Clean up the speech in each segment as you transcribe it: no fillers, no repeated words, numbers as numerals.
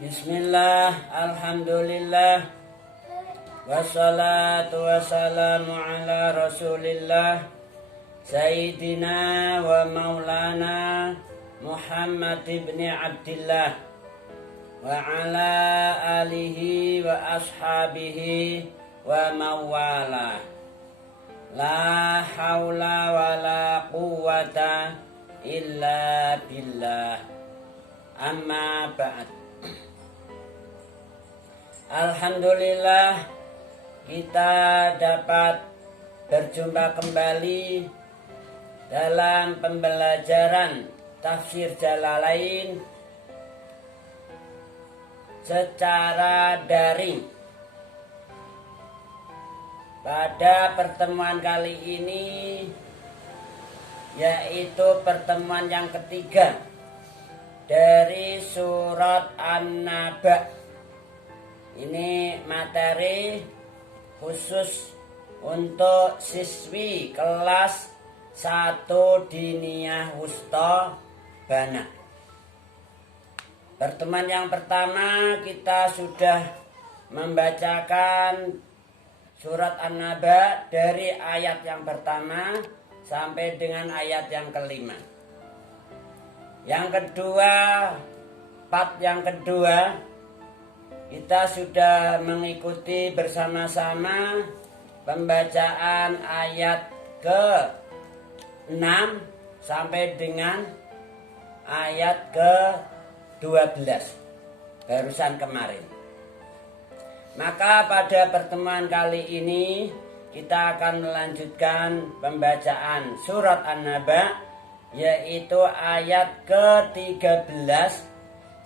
Bismillah, alhamdulillah, wassalatu wassalamu ala rasulillah, Sayyidina wa maulana Muhammad ibn Abdillah, wa ala alihi wa ashabihi wa mawala. La hawla wa la quwwata illa billah. Amma ba'd. Alhamdulillah, kita dapat berjumpa kembali dalam pembelajaran tafsir Jalalain secara daring. Pada pertemuan kali ini, yaitu pertemuan yang ketiga dari surat An-Naba. Ini materi khusus untuk siswi kelas 1 Diniyah Wusta Bana. Pertemuan yang pertama kita sudah membacakan surat An-Naba dari ayat yang pertama sampai dengan ayat yang kelima. Yang kedua, part yang kedua, kita sudah mengikuti bersama-sama pembacaan ayat ke-6 sampai dengan ayat ke-12 barusan kemarin. Maka pada pertemuan kali ini kita akan melanjutkan pembacaan surat An-Naba, yaitu ayat ke-13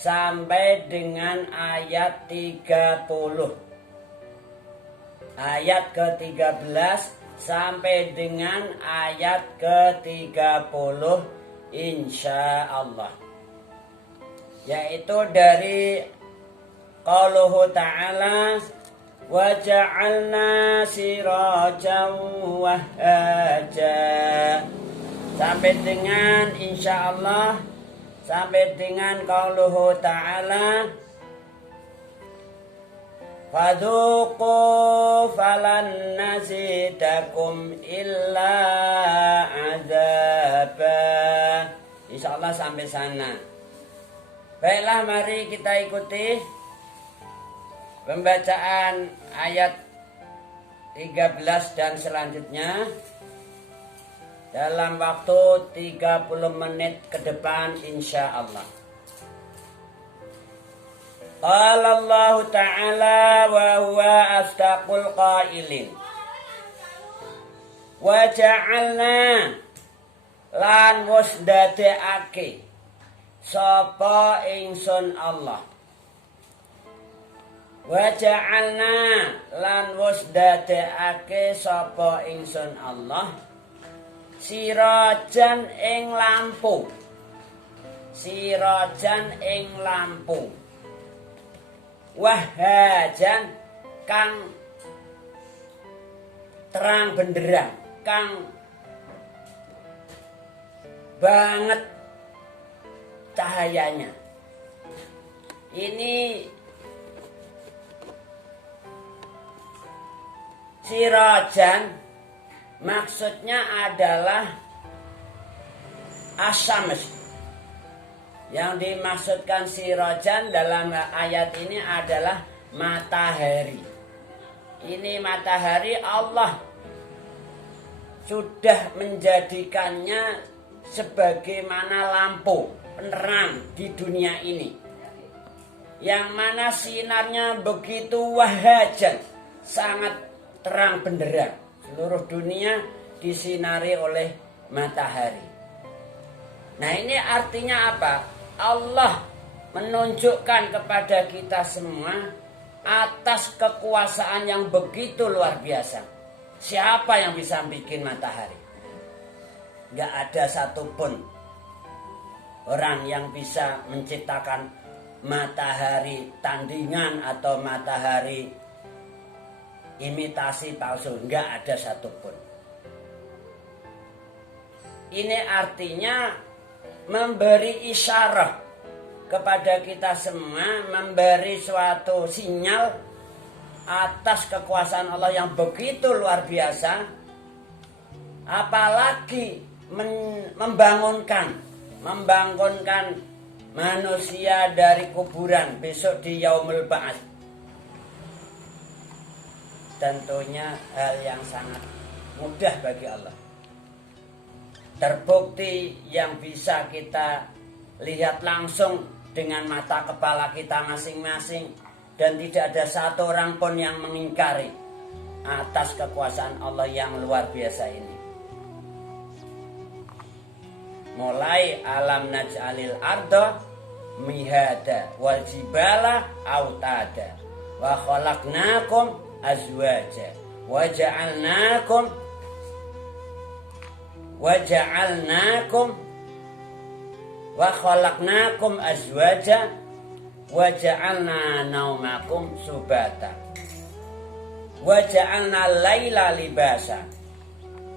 sampai dengan ayat 30. Ayat ke-13 sampai dengan ayat ke-30 insyaallah. Yaitu dari qauluhu ta'ala wa ja'alna sirajan wahhaja sampai dengan insyaallah sampai dengan qauluhu ta'ala fadzuqu falan nazidakum illa azaba. Insyaallah sampai sana. Baiklah, mari kita ikuti pembacaan ayat 13 dan selanjutnya dalam waktu 30 menit ke depan insyaallah. Qala Allah Ta'ala wa huwa asdaqul qailin. Wa ja'alna lan wus dadekake sapa ingsun Allah. Wa ja'alna lan wus dadekake sapa ingsun Allah sirajan ing lampu. Sirajan ing lampu. Wahhajan kang terang benderang, kang banget cahayanya. Ini sirajan maksudnya adalah asyams. Yang dimaksudkan sirajan dalam ayat ini adalah matahari. Ini matahari Allah sudah menjadikannya sebagaimana lampu penerang di dunia ini, yang mana sinarnya begitu wahhajan, sangat terang benderang. Seluruh dunia disinari oleh matahari. Nah, ini artinya apa? Allah menunjukkan kepada kita semua atas kekuasaan yang begitu luar biasa. Siapa yang bisa bikin matahari? Gak ada satupun orang yang bisa menciptakan matahari tandingan atau matahari imitasi palsu. Gak ada satupun. Ini artinya memberi isyarat kepada kita semua, memberi suatu sinyal atas kekuasaan Allah yang begitu luar biasa, apalagi membangunkan manusia dari kuburan besok di Yaumul Ba'ats. Tentunya hal yang sangat mudah bagi Allah. Terbukti yang bisa kita lihat langsung dengan mata kepala kita masing-masing, dan tidak ada satu orang pun yang mengingkari atas kekuasaan Allah yang luar biasa ini. Mulai alam naj'alil arda mihada wal jibala autada wa khalaqnakum azwaja wa ja'alnakum wa khalaqnakum azwaja wa ja'alna naumakum subata wa ja'alna laila libasa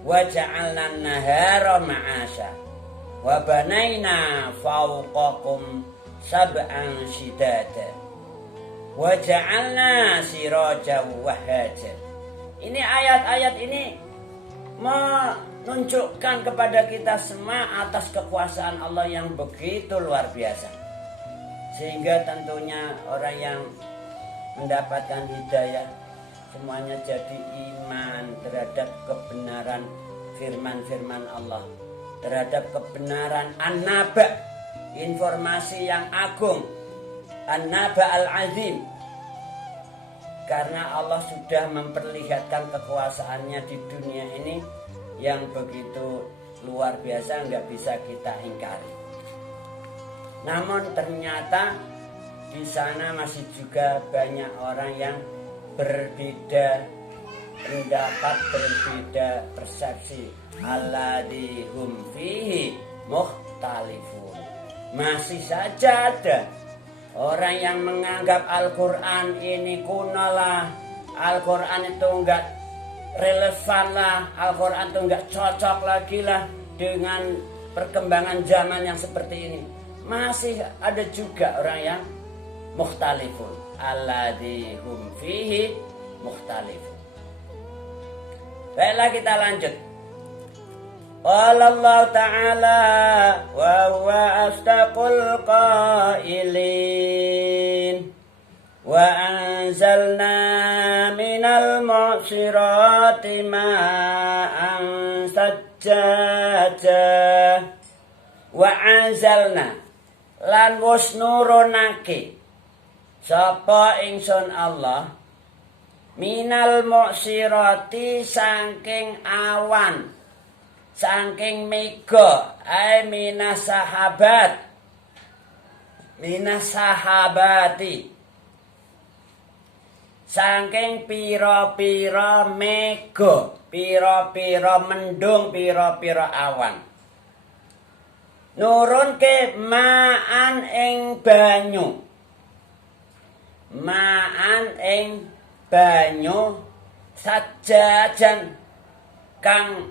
wa ja'alna nahara ma'asha wa banaina fawqakum sab'an shidada wa ja'alna siraja wahaja. Ini ayat-ayat ini menunjukkan kepada kita semua atas kekuasaan Allah yang begitu luar biasa. Sehingga tentunya orang yang mendapatkan hidayah semuanya jadi iman terhadap kebenaran firman-firman Allah, terhadap kebenaran An-Naba, informasi yang agung, An-Naba Al-Azim. Karena Allah sudah memperlihatkan kekuasaannya di dunia ini yang begitu luar biasa, nggak bisa kita ingkari. Namun ternyata di sana masih juga banyak orang yang berbeda pendapat, berbeda persepsi. Alladzi hum fihi mukhtalifun. Masih saja ada orang yang menganggap Al-Quran ini kuno lah, Al-Quran itu enggak relevan lah, Al-Quran itu enggak cocok lagi lah dengan perkembangan zaman yang seperti ini. Masih ada juga orang yang mukhtalifun. Alladzi hum fihi mukhtalifun. Baiklah, kita lanjut. Qala Allah Ta'ala wa huwa asdaqul qailin wa anzalna minal mu'sirati ma'an sajjaja wa anzalna lan wus nurunake sapa ingsun Allah minal mu'sirati saking awan, saking mega, ay minas sahabati, saking pira-pira mega, pira-pira mendung, pira-pira awan. Nurun ke ma'an ing banyu, ma'an ing banyu sajajan kang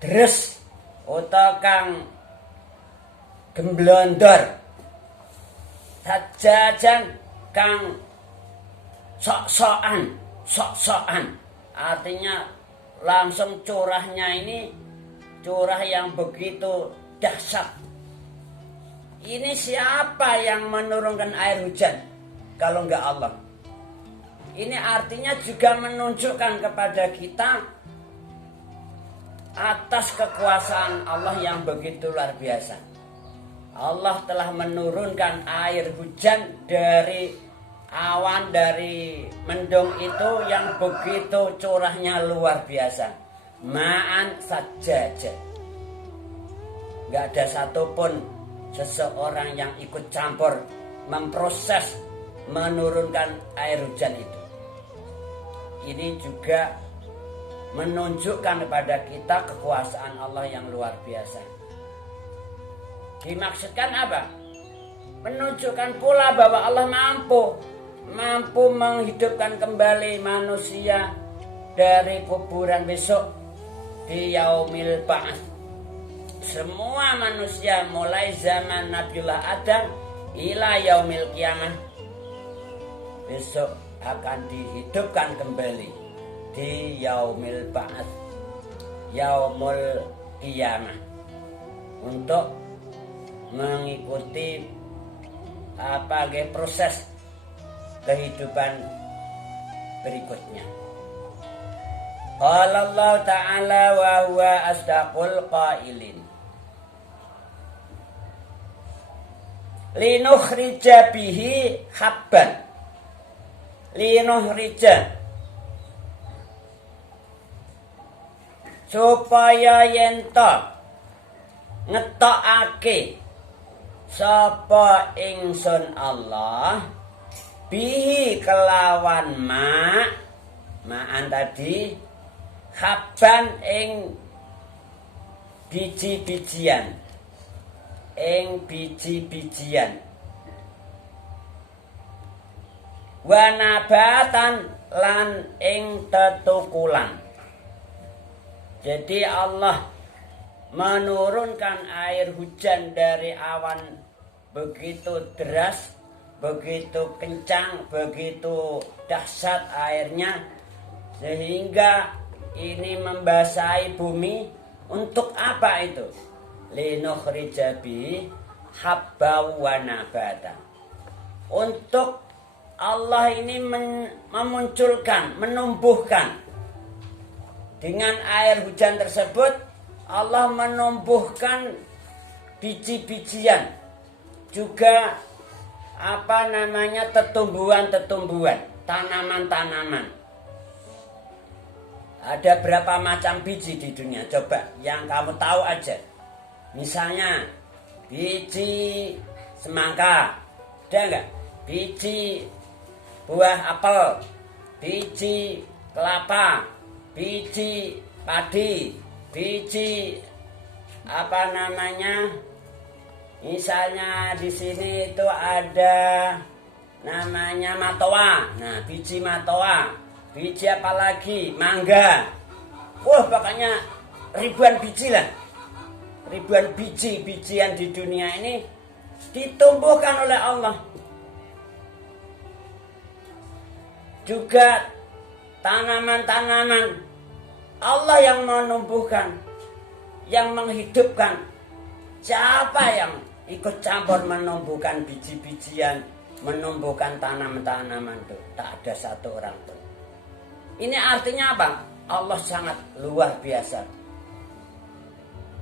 deres utawa kang gemblondor, sajajan kang sok-sokan, artinya langsung curahnya ini curah yang begitu dahsyat. Ini siapa yang menurunkan air hujan kalau enggak Allah? Ini artinya juga menunjukkan kepada kita atas kekuasaan Allah yang begitu luar biasa. Allah telah menurunkan air hujan dari awan, dari mendung itu yang begitu curahnya luar biasa. Ma'an sajaja. Gak ada satupun seseorang yang ikut campur memproses menurunkan air hujan itu. Ini juga menunjukkan kepada kita kekuasaan Allah yang luar biasa. Dimaksudkan apa? Menunjukkan pula bahwa Allah mampu menghidupkan kembali manusia dari kuburan besok di Yaumil Ba'ats. semua manusia mulai zaman Nabiullah Adam ila yaumil qiyamah besok akan dihidupkan kembali di yaumil ba'ats, yaumul qiyamah, untuk mengikuti proses kehidupan berikutnya. Qala Allah Ta'ala wa huwa asdaqul qailin. Linukhrija bihi habban. Linukhrija, supaya yento ngetokake sapa ingsun Allah bihi kelawan ma'an tadi habban ing biji-bijian, wa nabatan lan ing tetukulan. Jadi Allah menurunkan air hujan dari awan begitu deras, begitu kencang, begitu dahsyat airnya, sehingga ini membasahi bumi. Untuk apa itu? Linukhrija bihi habba wa nabata. Untuk Allah ini memunculkan, menumbuhkan. Dengan air hujan tersebut Allah menumbuhkan biji-bijian, juga tetumbuhan-tetumbuhan, tanaman-tanaman. Ada berapa macam biji di dunia? Coba yang kamu tahu aja. Misalnya biji semangka, ada enggak? Biji buah apel, biji kelapa, biji padi, biji misalnya di sini itu ada namanya matoa. Nah, biji matoa, biji apa lagi? Mangga. Pokoknya ribuan biji lah. Ribuan biji-bijian di dunia ini ditumbuhkan oleh Allah. Juga tanaman-tanaman Allah yang menumbuhkan, yang menghidupkan. Siapa yang ikut campur menumbuhkan biji-bijian, menumbuhkan tanaman-tanaman itu? Tak ada satu orang pun. Ini artinya apa? Allah sangat luar biasa.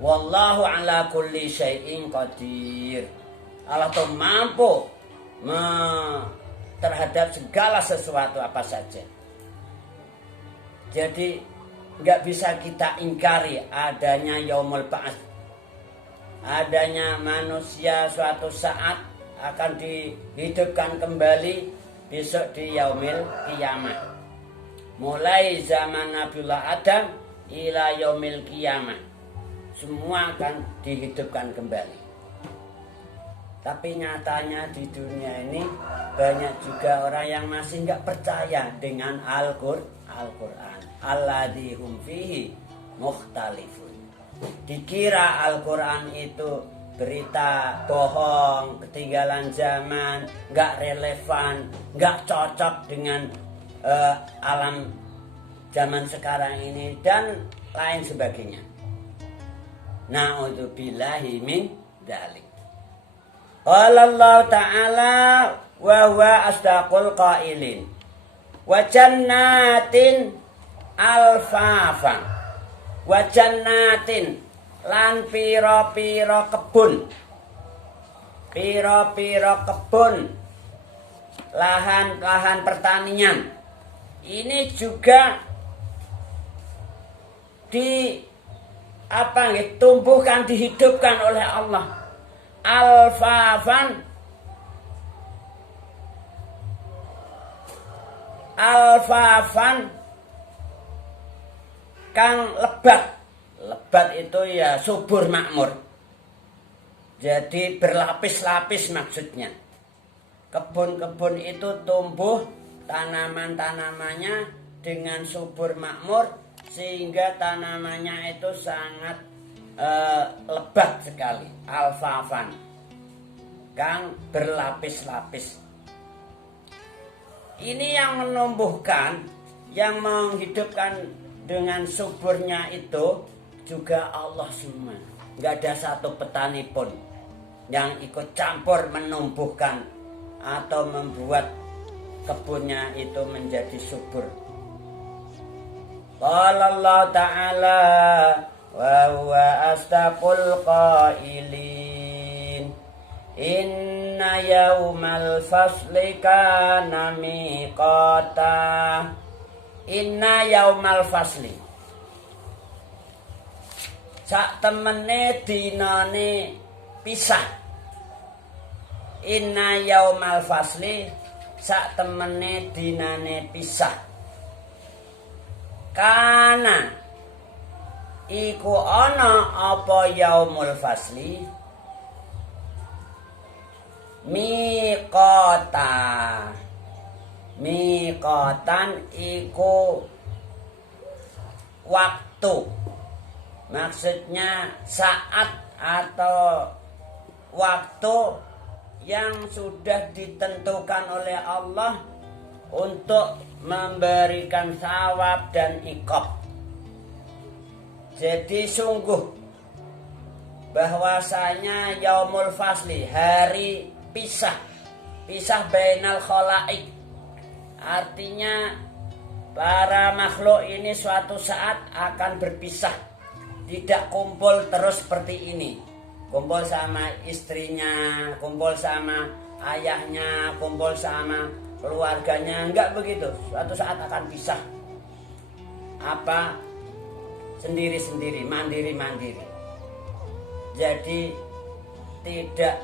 Wallahu ala kulli syai'in qadir. Allah itu mampu terhadap segala sesuatu apa saja. Jadi nggak bisa kita ingkari adanya yaumul ba'ats, adanya manusia suatu saat akan dihidupkan kembali besok di yaumil qiyamah. Mulai zaman Nabiullah Adam ila yaumil qiyamah, semua akan dihidupkan kembali. Tapi nyatanya di dunia ini banyak juga orang yang masih nggak percaya dengan Al-Quran. Alladzi hum fihi mukhtalifun. Dikira Al-Quran itu berita bohong, ketinggalan zaman, nggak relevan, nggak cocok dengan alam zaman sekarang ini dan lain sebagainya. Na'udzubillahi min dzalik. Qala Allah Ta'ala wa huwa asdaqul qailin. Wa jannatin alfafan. Wa jannatin lan pira-pira kebun. Pira-pira kebun. Lahan-lahan pertanian. Ini juga tumbuhkan, dihidupkan oleh Allah. Alfafan kang lebat. Lebat itu ya subur makmur. Jadi berlapis-lapis maksudnya. Kebun-kebun itu tumbuh tanaman-tanamannya dengan subur makmur sehingga tanamannya itu sangat lebat sekali, alfafan, kang berlapis-lapis. Ini yang menumbuhkan, yang menghidupkan dengan suburnya itu juga Allah semua. Nggak ada satu petani pun yang ikut campur menumbuhkan atau membuat kebunnya itu menjadi subur. Qala Allah Ta'ala wa huwa astaqul qailin inna yaumal fasli kana miqata. Inna yaumal fasli, sak temene dinane pisah. Inna yaumal fasli, sak temene dinane pisah. Kana iku ana apa yaumul fasli miqata. Miqatan iku waktu, maksudnya saat atau waktu yang sudah ditentukan oleh Allah untuk memberikan thawab dan iqab. Jadi sungguh bahwasanya yaumul fasli, hari pisah, pisah bainal khalaik, artinya para makhluk ini suatu saat akan berpisah, tidak kumpul terus seperti ini. Kumpul sama istrinya, kumpul sama ayahnya, kumpul sama keluarganya, enggak begitu. Suatu saat akan pisah. Apa? Sendiri-sendiri, mandiri-mandiri. Jadi tidak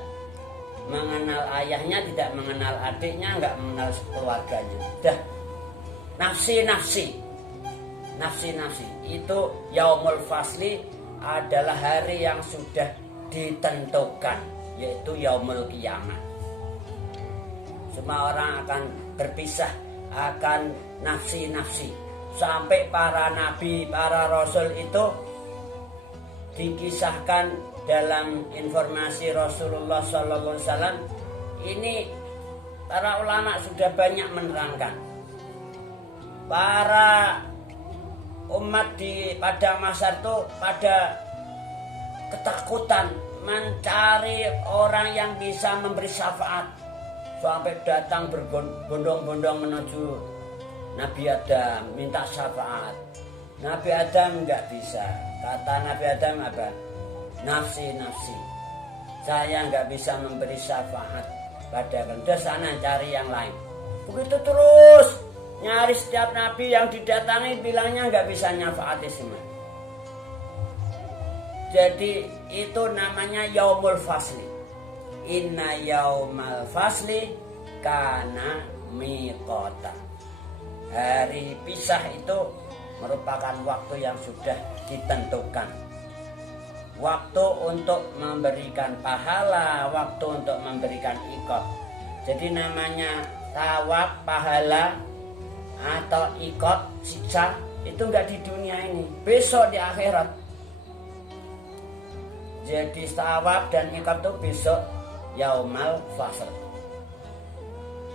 mengenal ayahnya, tidak mengenal adiknya, enggak mengenal keluarganya. Dah nafsi-nafsi. Nafsi-nafsi. Itu yaumul fasli adalah hari yang sudah ditentukan, yaitu yaumul kiamat. Semua orang akan berpisah, akan nafsi-nafsi. Sampai para nabi, para rasul itu dikisahkan dalam informasi Rasulullah SAW. Ini para ulama sudah banyak menerangkan. Para umat pada masa itu pada ketakutan mencari orang yang bisa memberi syafaat. Sampai datang berbondong-bondong menuju Nabi Adam minta syafaat. Nabi Adam enggak bisa. Kata Nabi Adam apa? Nafsi-nafsi, saya enggak bisa memberi syafaat pada kalian. Udah sana cari yang lain. Begitu terus nyari setiap nabi yang didatangi, bilangnya enggak bisa nyafaati semua. Jadi itu namanya yaumul fasli. Inna yaumal fasli kana miqata. Hari pisah itu merupakan waktu yang sudah ditentukan. Waktu untuk memberikan pahala, waktu untuk memberikan iqab. Jadi namanya thawab, pahala atau iqab, siksa, itu enggak di dunia ini, besok di akhirat. Jadi thawab dan iqab itu besok yaumal fasl.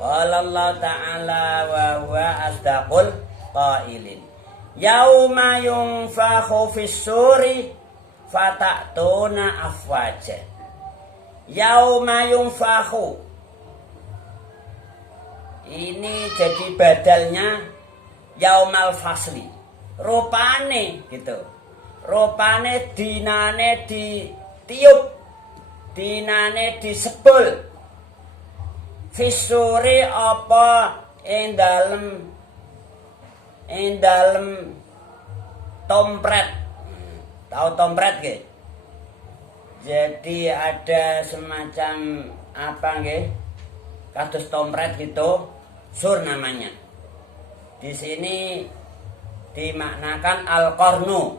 Qala Allah Ta'ala wa huwa asdaqul qailin. Yauma yunfakhu fis-suri fatatuna afwaja. Yauma yunfakhu, ini jadi badalnya yaumal fasli. Rupane gitu. Rupane dinane ditiup, dinane disebul. Fisuri apa ing dalem tompret. Tahu tompret nggih? Jadi ada semacam apa nggih? Kados tompret gitu, sur namanya. Di sini dimaknakan al-qarnu.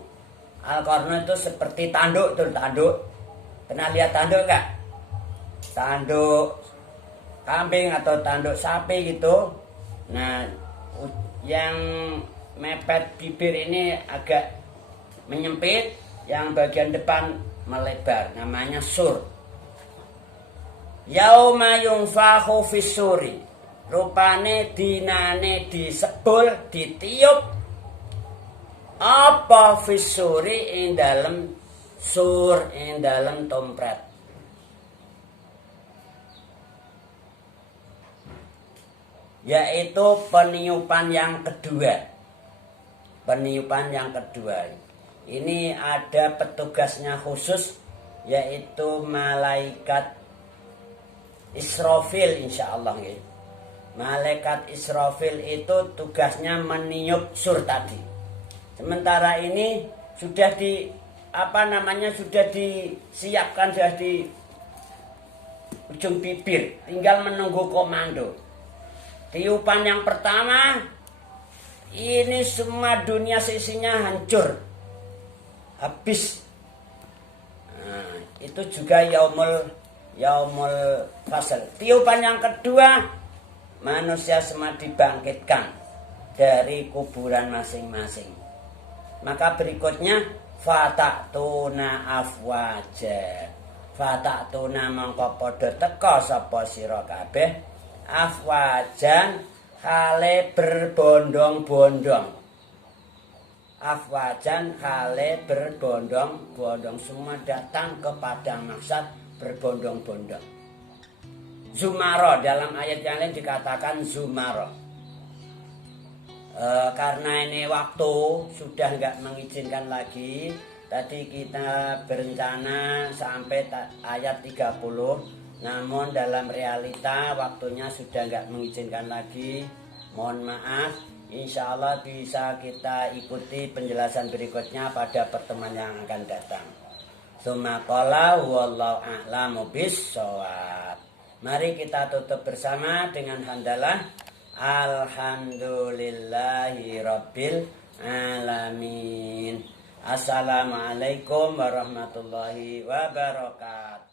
Al-qarnu itu seperti tanduk, tuh tanduk. Pernah lihat tanduk enggak? Tanduk kambing atau tanduk sapi gitu. Nah, yang mepet bibir ini agak menyempit, yang bagian depan melebar, namanya sur. Yauma yunfakhu fis-suri, rupane dinane disebul, ditiup apa fis-suri ing dalem sur, ing dalem tompret. Yaitu peniupan yang kedua. Peniupan yang kedua. Ini ada petugasnya khusus, yaitu malaikat Israfil, insyaallah ya. Malaikat Israfil itu tugasnya meniup sur tadi. Sementara ini sudah sudah disiapkan, sudah di ujung bibir, tinggal menunggu komando. Tiupan yang pertama, ini semua dunia sisinya hancur, habis. Nah, itu juga yaumul fasl. Tiupan yang kedua, manusia semua dibangkitkan dari kuburan masing-masing. Maka berikutnya fatatuna afwaja. Fatatuna mongko padha teka sapa sira kabeh afwajan hale berbondong-bondong. Afwajan hale berbondong-bondong, semua datang ke padang mahsyar berbondong-bondong. Zumaro, dalam ayat yang lain dikatakan Zumaro. Karena ini waktu sudah nggak mengizinkan lagi, tadi kita berencana sampai ayat 30, namun dalam realita waktunya sudah nggak mengizinkan lagi. Mohon maaf, insya Allah bisa kita ikuti penjelasan berikutnya pada pertemuan yang akan datang. Tsumaqala wallahu a'lamu bis-shawab. Mari kita tutup bersama dengan hamdalah. Alhamdulillahi rabbil alamin. Assalamualaikum warahmatullahi wabarakatuh.